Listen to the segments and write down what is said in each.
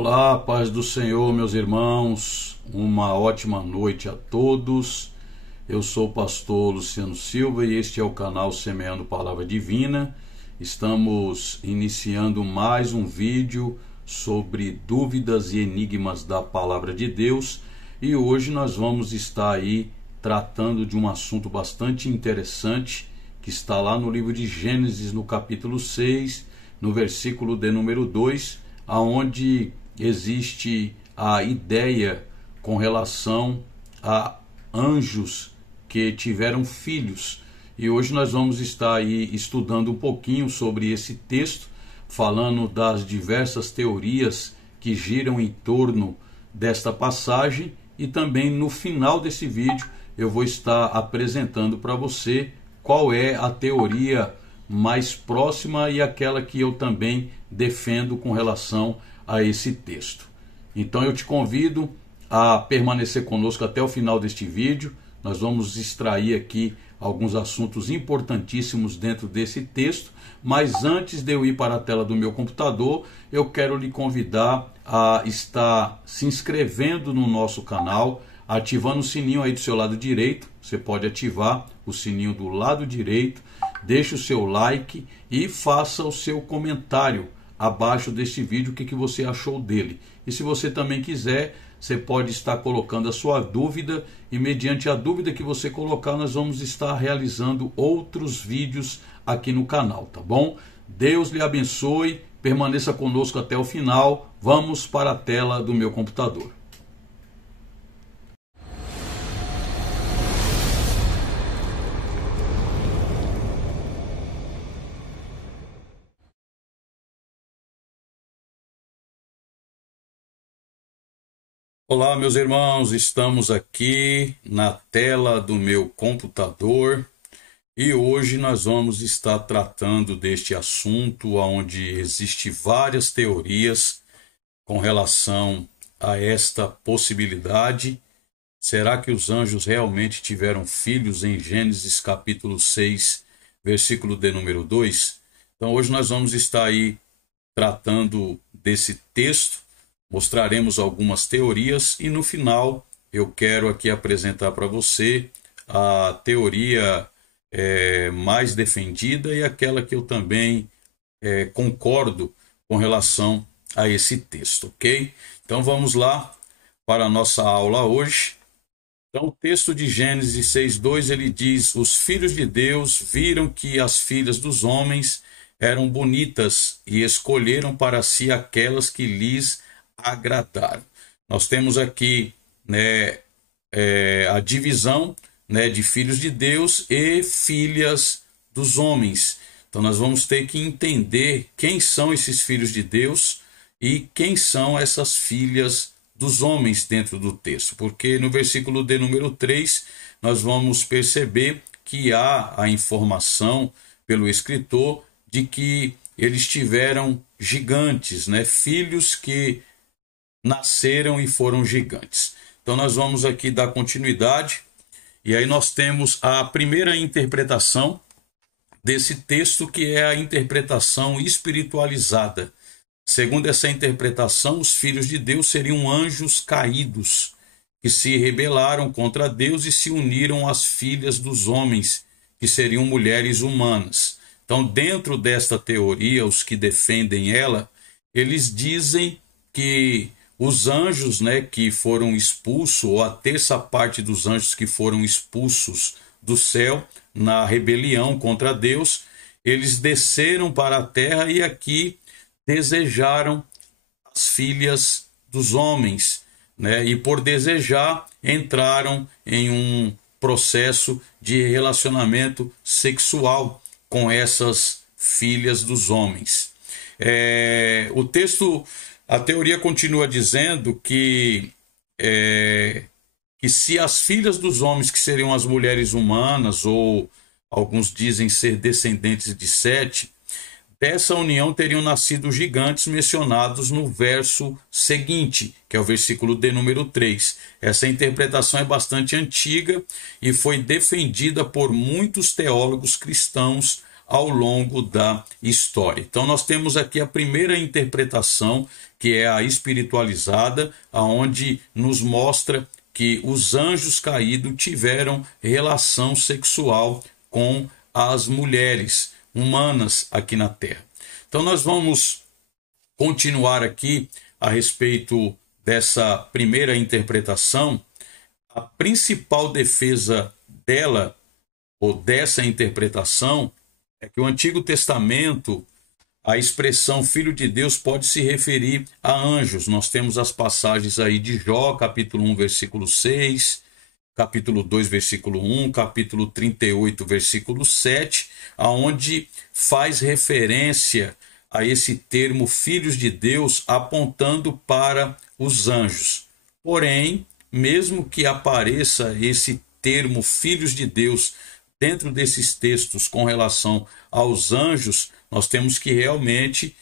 Olá, paz do Senhor, meus irmãos, uma ótima noite a todos. Eu sou o pastor Luciano Silva e este é o canal Semeando Palavra Divina. Estamos iniciando mais um vídeo sobre dúvidas e enigmas da Palavra de Deus e hoje nós vamos estar aí tratando de um assunto bastante interessante que está lá no livro de Gênesis, no capítulo 6, no versículo de número 2, aonde existe a ideia com relação a anjos que tiveram filhos. E hoje nós vamos estar aí estudando um pouquinho sobre esse texto, falando das diversas teorias que giram em torno desta passagem, e também no final desse vídeo eu vou estar apresentando para você qual é a teoria mais próxima e aquela que eu também defendo com relação a esse texto. Então eu te convido a permanecer conosco até o final deste vídeo. Nós vamos extrair aqui alguns assuntos importantíssimos dentro desse texto, mas antes de eu ir para a tela do meu computador, eu quero lhe convidar a estar se inscrevendo no nosso canal, ativando o sininho aí do seu lado direito. Você pode ativar o sininho do lado direito, deixe o seu like e faça o seu comentário abaixo deste vídeo, o que você achou dele. E se você também quiser, você pode estar colocando a sua dúvida e mediante a dúvida que você colocar, nós vamos estar realizando outros vídeos aqui no canal, tá bom? Deus lhe abençoe, permaneça conosco até o final. Vamos para a tela do meu computador. Olá, meus irmãos, estamos aqui na tela do meu computador e hoje nós vamos estar tratando deste assunto onde existe várias teorias com relação a esta possibilidade. Será que os anjos realmente tiveram filhos em Gênesis capítulo 6, versículo de número 2? Então hoje nós vamos estar aí tratando desse texto. Mostraremos algumas teorias e no final eu quero aqui apresentar para você a teoria mais defendida e aquela que eu também concordo com relação a esse texto, ok? Então vamos lá para a nossa aula hoje. Então o texto de Gênesis 6:2 ele diz: os filhos de Deus viram que as filhas dos homens eram bonitas e escolheram para si aquelas que lhes agradaram. Nós temos aqui, a divisão, de filhos de Deus e filhas dos homens. Então nós vamos ter que entender quem são esses filhos de Deus e quem são essas filhas dos homens dentro do texto, porque no versículo de número 3 nós vamos perceber que há a informação pelo escritor de que eles tiveram gigantes, filhos que nasceram e foram gigantes. Então nós vamos aqui dar continuidade e aí nós temos a primeira interpretação desse texto, que é a interpretação espiritualizada. Segundo essa interpretação, os filhos de Deus seriam anjos caídos que se rebelaram contra Deus e se uniram às filhas dos homens, que seriam mulheres humanas. Então, dentro desta teoria, os que defendem ela, eles dizem que os anjos, que foram expulsos, ou a terça parte dos anjos que foram expulsos do céu na rebelião contra Deus, eles desceram para a terra e aqui desejaram as filhas dos homens, e por desejar entraram em um processo de relacionamento sexual com essas filhas dos homens. O texto, a teoria continua dizendo que se as filhas dos homens, que seriam as mulheres humanas, ou alguns dizem ser descendentes de Sete, dessa união teriam nascido gigantes mencionados no verso seguinte, que é o versículo de número 3. Essa interpretação é bastante antiga e foi defendida por muitos teólogos cristãos ao longo da história. Então nós temos aqui a primeira interpretação, que é a espiritualizada, aonde nos mostra que os anjos caídos tiveram relação sexual com as mulheres humanas aqui na Terra. Então nós vamos continuar aqui a respeito dessa primeira interpretação. A principal defesa dela, ou dessa interpretação, é que o Antigo Testamento, a expressão Filho de Deus pode se referir a anjos. Nós temos as passagens aí de Jó, capítulo 1, versículo 6, capítulo 2, versículo 1, capítulo 38, versículo 7, aonde faz referência a esse termo filhos de Deus apontando para os anjos. Porém, mesmo que apareça esse termo filhos de Deus dentro desses textos com relação aos anjos, nós temos que realmente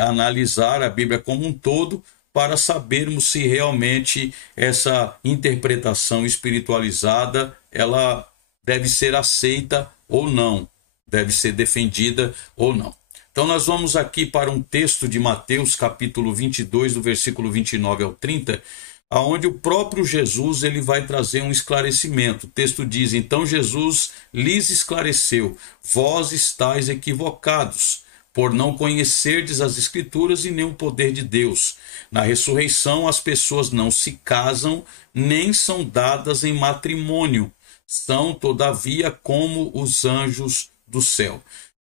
analisar a Bíblia como um todo para sabermos se realmente essa interpretação espiritualizada ela deve ser aceita ou não, deve ser defendida ou não. Então nós vamos aqui para um texto de Mateus capítulo 22, do versículo 29 ao 30, aonde o próprio Jesus ele vai trazer um esclarecimento. O texto diz: então Jesus lhes esclareceu: vós estáis equivocados, por não conhecerdes as Escrituras e nem o poder de Deus. Na ressurreição as pessoas não se casam, nem são dadas em matrimônio. São, todavia, como os anjos do céu.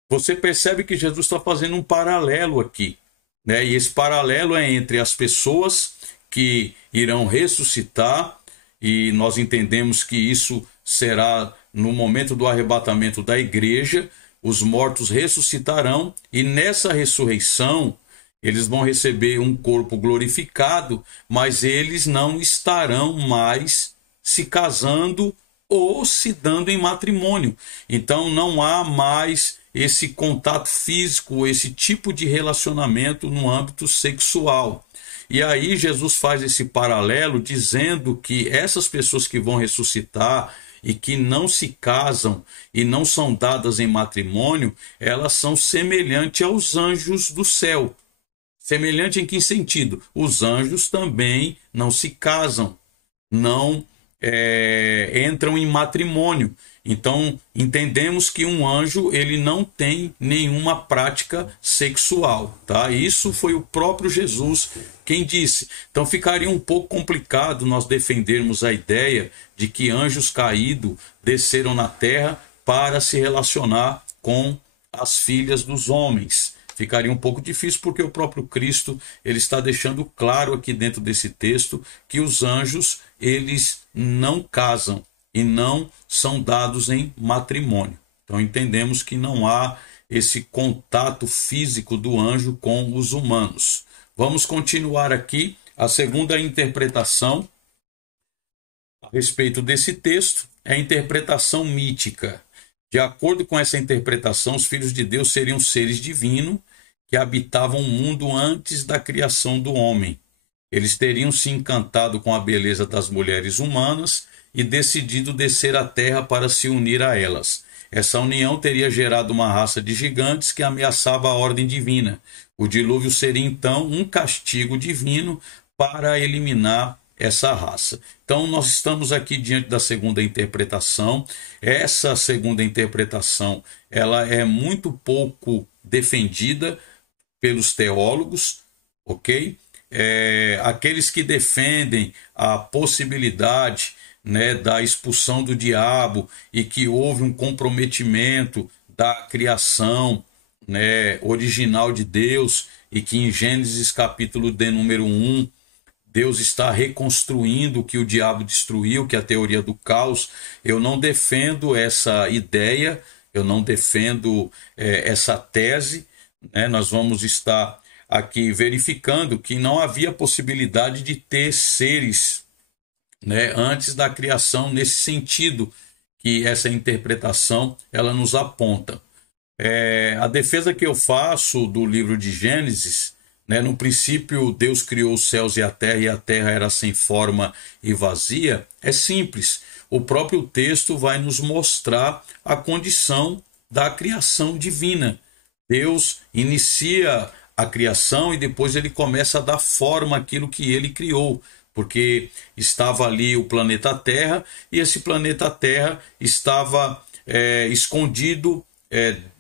Você percebe que Jesus está fazendo um paralelo aqui, né? E esse paralelo é entre as pessoas que irão ressuscitar, e nós entendemos que isso será no momento do arrebatamento da igreja. Os mortos ressuscitarão, e nessa ressurreição eles vão receber um corpo glorificado, mas eles não estarão mais se casando ou se dando em matrimônio. Então não há mais esse contato físico, esse tipo de relacionamento no âmbito sexual. E aí Jesus faz esse paralelo dizendo que essas pessoas que vão ressuscitar e que não se casam e não são dadas em matrimônio, elas são semelhantes aos anjos do céu. Semelhante em que sentido? Os anjos também não se casam, não entram em matrimônio. Então, entendemos que um anjo ele não tem nenhuma prática sexual, tá? Isso foi o próprio Jesus quem disse. Então, ficaria um pouco complicado nós defendermos a ideia de que anjos caídos desceram na terra para se relacionar com as filhas dos homens. Ficaria um pouco difícil porque o próprio Cristo ele está deixando claro aqui dentro desse texto que os anjos eles não casam e não são dados em matrimônio. Então entendemos que não há esse contato físico do anjo com os humanos. Vamos continuar aqui a segunda interpretação a respeito desse texto, é a interpretação mítica. De acordo com essa interpretação, os filhos de Deus seriam seres divinos que habitavam o mundo antes da criação do homem. Eles teriam se encantado com a beleza das mulheres humanas e decidido descer à terra para se unir a elas. Essa união teria gerado uma raça de gigantes que ameaçava a ordem divina. O dilúvio seria então um castigo divino para eliminar essa raça. Então nós estamos aqui diante da segunda interpretação. Essa segunda interpretação ela é muito pouco defendida pelos teólogos, ok? Aqueles que defendem a possibilidade, né, da expulsão do diabo e que houve um comprometimento da criação, né, original de Deus e que em Gênesis capítulo de número 1 Deus está reconstruindo o que o diabo destruiu, que é a teoria do caos. Eu não defendo essa ideia, eu não defendo essa tese, né? Nós vamos estar aqui verificando que não havia possibilidade de ter seres, né, antes da criação, nesse sentido que essa interpretação ela nos aponta. A defesa que eu faço do livro de Gênesis, né, no princípio Deus criou os céus e a terra era sem forma e vazia, é simples. O próprio texto vai nos mostrar a condição da criação divina. Deus inicia a criação e depois ele começa a dar forma àquilo que ele criou, porque estava ali o planeta Terra e esse planeta Terra estava escondido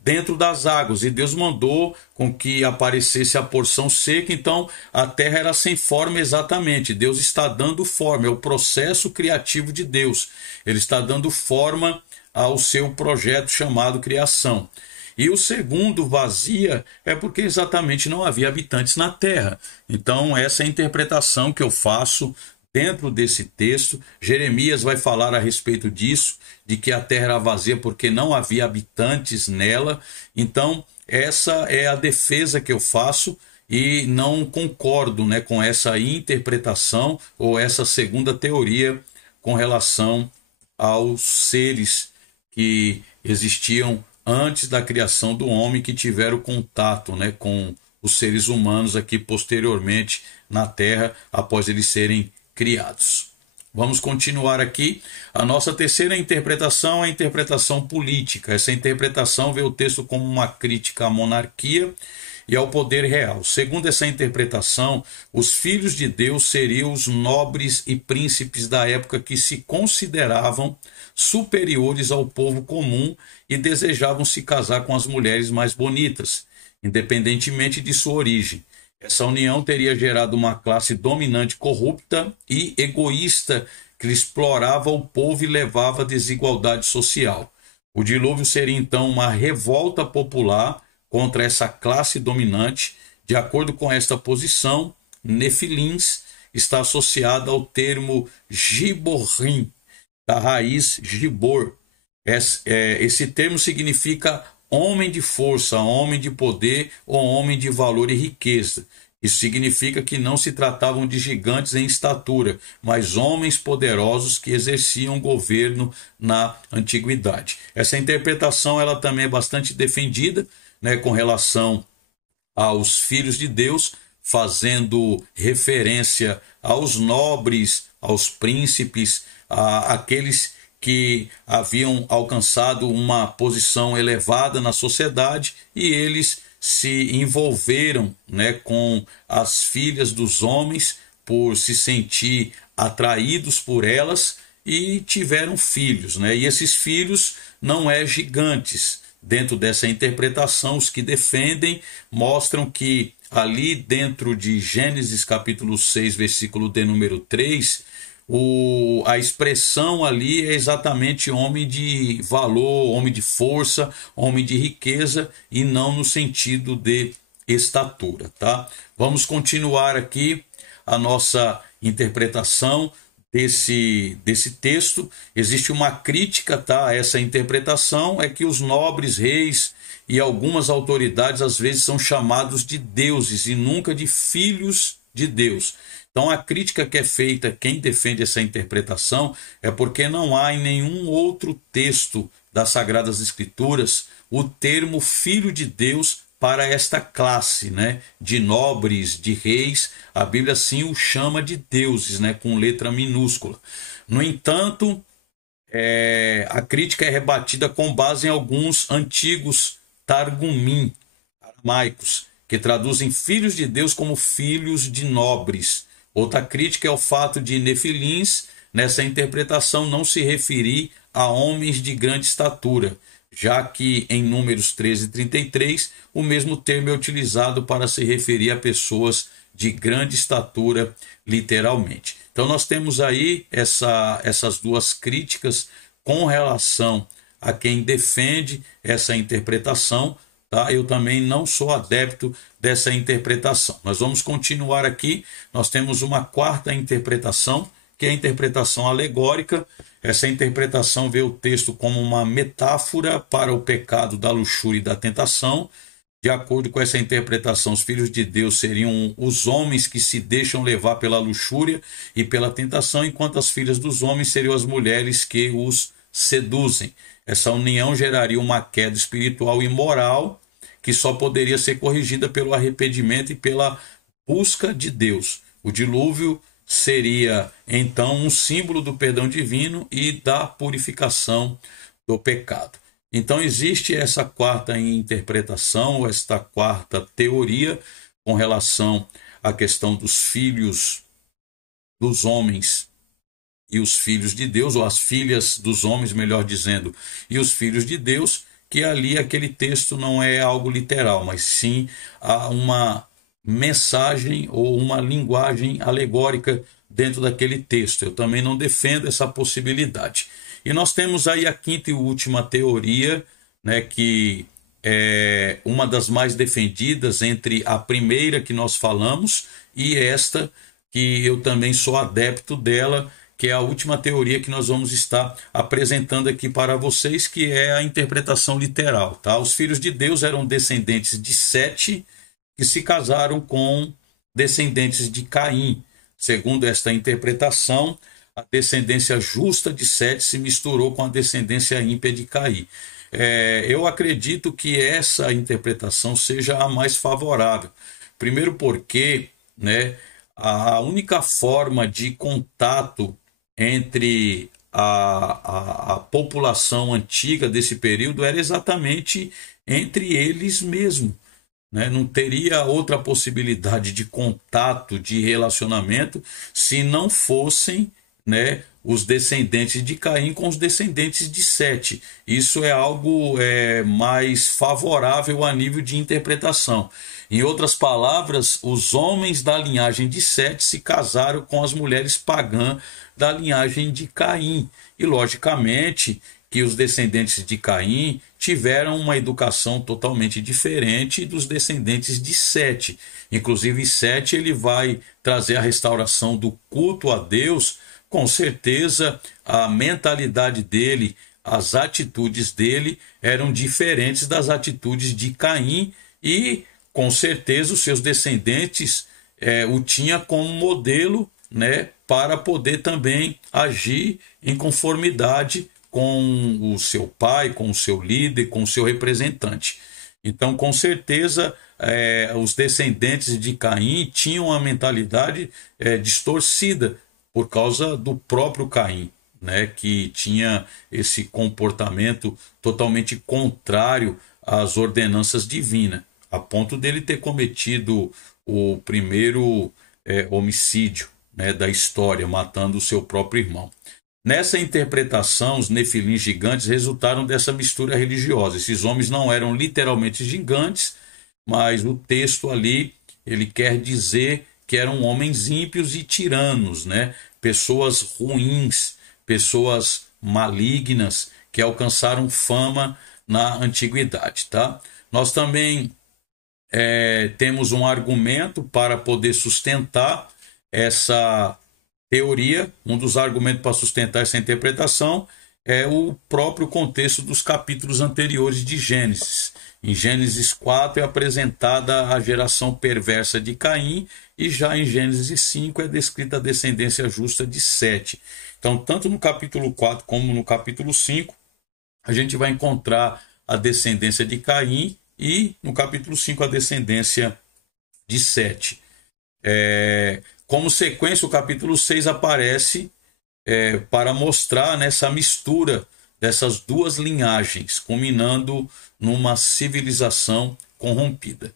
dentro das águas, e Deus mandou com que aparecesse a porção seca. Então a terra era sem forma exatamente. Deus está dando forma, é o processo criativo de Deus. Ele está dando forma ao seu projeto chamado criação. E o segundo, vazia, é porque exatamente não havia habitantes na terra. Então essa é a interpretação que eu faço dentro desse texto. Jeremias vai falar a respeito disso, de que a terra era vazia porque não havia habitantes nela. Então essa é a defesa que eu faço e não concordo, né, com essa interpretação ou essa segunda teoria com relação aos seres que existiam antes da criação do homem, que tiveram contato, né, com os seres humanos aqui posteriormente na terra, após eles serem criados. Vamos continuar aqui. A nossa terceira interpretação é a interpretação política. Essa interpretação vê o texto como uma crítica à monarquia e ao poder real. Segundo essa interpretação, os filhos de Deus seriam os nobres e príncipes da época que se consideravam superiores ao povo comum e desejavam se casar com as mulheres mais bonitas, independentemente de sua origem. Essa união teria gerado uma classe dominante corrupta e egoísta que explorava o povo e levava à desigualdade social. O dilúvio seria então uma revolta popular contra essa classe dominante. De acordo com esta posição, Nefilins está associada ao termo Giborim, da raiz Gibor. Esse termo significa homem de força, homem de poder ou homem de valor e riqueza. Isso significa que não se tratavam de gigantes em estatura, mas homens poderosos que exerciam governo na antiguidade. Essa interpretação ela também é bastante defendida, né, com relação aos filhos de Deus, fazendo referência aos nobres, aos príncipes, àqueles que haviam alcançado uma posição elevada na sociedade, e eles se envolveram, né, com as filhas dos homens por se sentir atraídos por elas e tiveram filhos, né? E esses filhos não é gigantes. Dentro dessa interpretação, os que defendem mostram que ali dentro de Gênesis capítulo 6, versículo de número 3, a expressão ali é exatamente homem de valor, homem de força, homem de riqueza, e não no sentido de estatura, tá? Vamos continuar aqui a nossa interpretação desse texto. Existe uma crítica, tá, a essa interpretação, é que os nobres, reis e algumas autoridades às vezes são chamados de deuses e nunca de filhos de Deus. Então a crítica que é feita, quem defende essa interpretação, é porque não há em nenhum outro texto das Sagradas Escrituras o termo filho de Deus para esta classe, né, de nobres, de reis. A Bíblia sim o chama de deuses, né, com letra minúscula. No entanto, a crítica é rebatida com base em alguns antigos targumim aramaicos, que traduzem filhos de Deus como filhos de nobres. Outra crítica é o fato de Nefilins, nessa interpretação, não se referir a homens de grande estatura, já que em Números 13:33 o mesmo termo é utilizado para se referir a pessoas de grande estatura, literalmente. Então nós temos aí essas duas críticas com relação a quem defende essa interpretação, tá? Eu também não sou adepto dessa interpretação. Nós vamos continuar aqui. Nós temos uma quarta interpretação, que é a interpretação alegórica. Essa interpretação vê o texto como uma metáfora para o pecado da luxúria e da tentação. De acordo com essa interpretação, os filhos de Deus seriam os homens que se deixam levar pela luxúria e pela tentação, enquanto as filhas dos homens seriam as mulheres que os seduzem. Essa união geraria uma queda espiritual e moral que só poderia ser corrigida pelo arrependimento e pela busca de Deus. O dilúvio seria, então, um símbolo do perdão divino e da purificação do pecado. Então existe essa quarta interpretação, esta quarta teoria com relação à questão dos filhos dos homens e os filhos de Deus, ou as filhas dos homens, melhor dizendo, e os filhos de Deus, que ali aquele texto não é algo literal, mas sim há uma mensagem ou uma linguagem alegórica dentro daquele texto. Eu também não defendo essa possibilidade. E nós temos aí a quinta e última teoria, né, que é uma das mais defendidas entre a primeira que nós falamos e esta, que eu também sou adepto dela, que é a última teoria que nós vamos estar apresentando aqui para vocês, que é a interpretação literal. Tá? Os filhos de Deus eram descendentes de Sete, que se casaram com descendentes de Caim. Segundo esta interpretação, a descendência justa de Sete se misturou com a descendência ímpia de Caim. Eu acredito que essa interpretação seja a mais favorável. Primeiro porque, né, a única forma de contato entre a população antiga desse período era exatamente entre eles mesmos. Né? Não teria outra possibilidade de contato, de relacionamento, se não fossem, né, os descendentes de Caim com os descendentes de Sete. Isso é algo mais favorável a nível de interpretação. Em outras palavras, os homens da linhagem de Sete se casaram com as mulheres pagãs da linhagem de Caim. E, logicamente, que os descendentes de Caim tiveram uma educação totalmente diferente dos descendentes de Sete. Inclusive, Sete ele vai trazer a restauração do culto a Deus. Com certeza, a mentalidade dele, as atitudes dele eram diferentes das atitudes de Caim e, com certeza, os seus descendentes o tinham como modelo, né, para poder também agir em conformidade com o seu pai, com o seu líder, com o seu representante. Então, com certeza, os descendentes de Caim tinham uma mentalidade distorcida por causa do próprio Caim, né, que tinha esse comportamento totalmente contrário às ordenanças divinas, a ponto dele ter cometido o primeiro homicídio, né, da história, matando o seu próprio irmão. Nessa interpretação, os nefilins gigantes resultaram dessa mistura religiosa. Esses homens não eram literalmente gigantes, mas o texto ali ele quer dizer que eram homens ímpios e tiranos, né? Pessoas ruins, pessoas malignas que alcançaram fama na antiguidade. Tá? Nós também temos um argumento para poder sustentar essa teoria. Um dos argumentos para sustentar essa interpretação é o próprio contexto dos capítulos anteriores de Gênesis. Em Gênesis 4 é apresentada a geração perversa de Caim e já em Gênesis 5 é descrita a descendência justa de Sete. Então, tanto no capítulo 4 como no capítulo 5, a gente vai encontrar a descendência de Caim e no capítulo 5 a descendência de Sete. Como sequência, o capítulo 6 aparece para mostrar nessa mistura dessas duas linhagens, culminando numa civilização corrompida.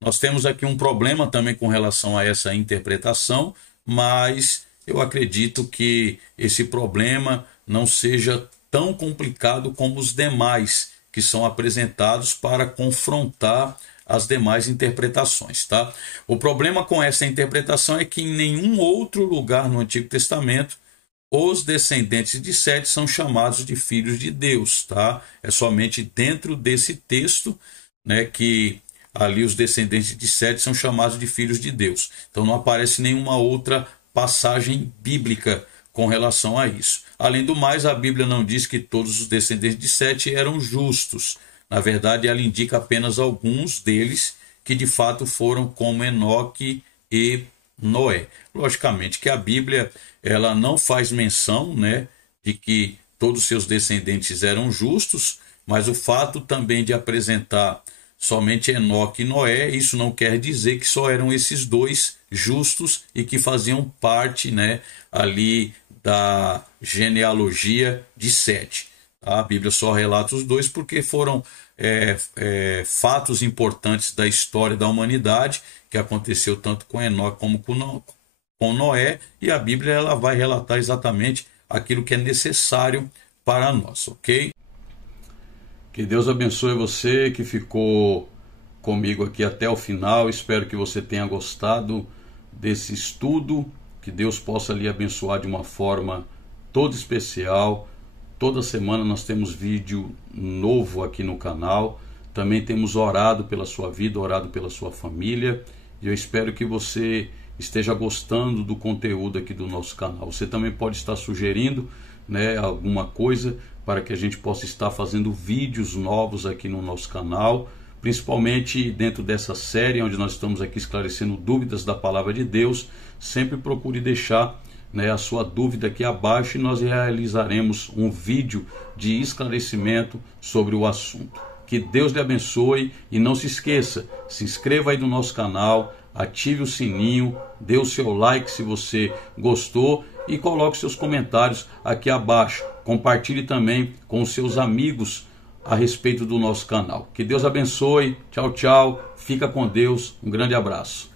Nós temos aqui um problema também com relação a essa interpretação, mas eu acredito que esse problema não seja tão complicado como os demais que são apresentados para confrontar as demais interpretações. Tá? O problema com essa interpretação é que em nenhum outro lugar no Antigo Testamento os descendentes de Sete são chamados de filhos de Deus. Tá? É somente dentro desse texto, né, que ali os descendentes de Sete são chamados de filhos de Deus. Então não aparece nenhuma outra passagem bíblica com relação a isso. Além do mais, a Bíblia não diz que todos os descendentes de Sete eram justos. Na verdade, ela indica apenas alguns deles que de fato foram como Enoque e Noé. Logicamente que a Bíblia ela não faz menção, né, de que todos os seus descendentes eram justos, mas o fato também de apresentar somente Enoque e Noé, isso não quer dizer que só eram esses dois justos e que faziam parte, né, ali da genealogia de Sete. A Bíblia só relata os dois porque foram fatos importantes da história da humanidade, que aconteceu tanto com Enoque como com Noé, e a Bíblia ela vai relatar exatamente aquilo que é necessário para nós, ok? Que Deus abençoe você que ficou comigo aqui até o final. Espero que você tenha gostado desse estudo, que Deus possa lhe abençoar de uma forma toda especial. Toda semana nós temos vídeo novo aqui no canal. Também temos orado pela sua vida, orado pela sua família. E eu espero que você esteja gostando do conteúdo aqui do nosso canal. Você também pode estar sugerindo, né, alguma coisa para que a gente possa estar fazendo vídeos novos aqui no nosso canal, principalmente dentro dessa série onde nós estamos aqui esclarecendo dúvidas da palavra de Deus. Sempre procure deixar, né, a sua dúvida aqui abaixo e nós realizaremos um vídeo de esclarecimento sobre o assunto. Que Deus lhe abençoe e não se esqueça, se inscreva aí no nosso canal, ative o sininho, dê o seu like se você gostou e coloque seus comentários aqui abaixo. Compartilhe também com os seus amigos a respeito do nosso canal. Que Deus abençoe, tchau, tchau, fica com Deus, um grande abraço.